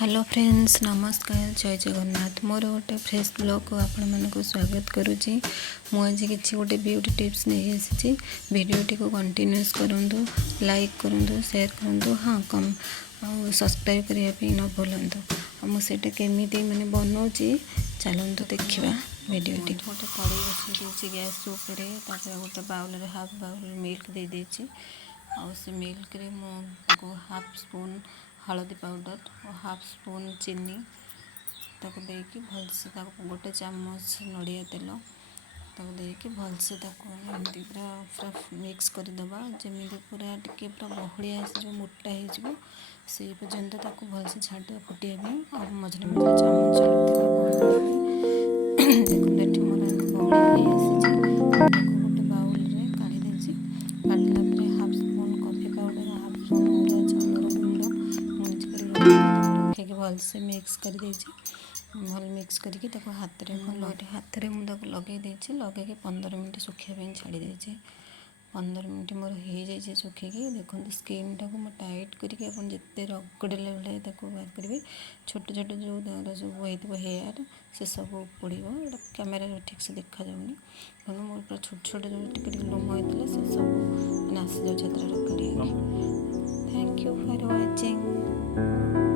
Hello friends नमस्कार जय जगन्नाथ मोर गोटे फ्रेश ब्लॉग को आपण मानक स्वागत करुच्ची। मुझे किसी गोटे ब्यूटी टिप्स नहीं आसी भिडियोटी को कंटिन्यूस करूँ लाइक करूँ शेयर करूँ हाँ कम सब्सक्राइब करने न भूलु। मुझे केमी मैंने बनाऊँगी चलतु देखा भिडियोटी। गोटे कड़े बसई गैस गोटे बाउल हाफ बाउल मिल्क दे देती और से मिल्क रे मुझे हाफ स्पून हलदी पाउडर और हाफ स्पून चीनी ताको देकी भलसे ताको गोटे चामच नड़िया तेल ताको देकी भलसे ताको एमती पूरा मिक्स करदेबा जमी पूरा टिके पूरा बहलिया जो मोटा हो से पर्यंत ताको भलसे छाड़ फुटिया और मझे मझे चामच चलुवा देखते ये मोर बहलिया गोटे बाउल रे काढ़ी देसी काढ़ला half spoon coffee powder half spoon अरुआ चाउल गुंड रखिक भलसे मिक्स कर भल मिक्स करके हाथ में मुझे लगे 15 मिनट सुखापी छाड़ी 15 मिनट मोर हो जाए सुखिकी देखो स्किन टाक टाइट करके जिते रगड़े भाई बाहर करेंगे छोट छोट जो सब होता हेयर से सब पड़ो कैमेरा ठीक से देखा जाऊनी कहूँ मोर पूरा छोट छोट जो टिके लोम होता से सब आसी जाऊँ छात्र। Thank you for watching.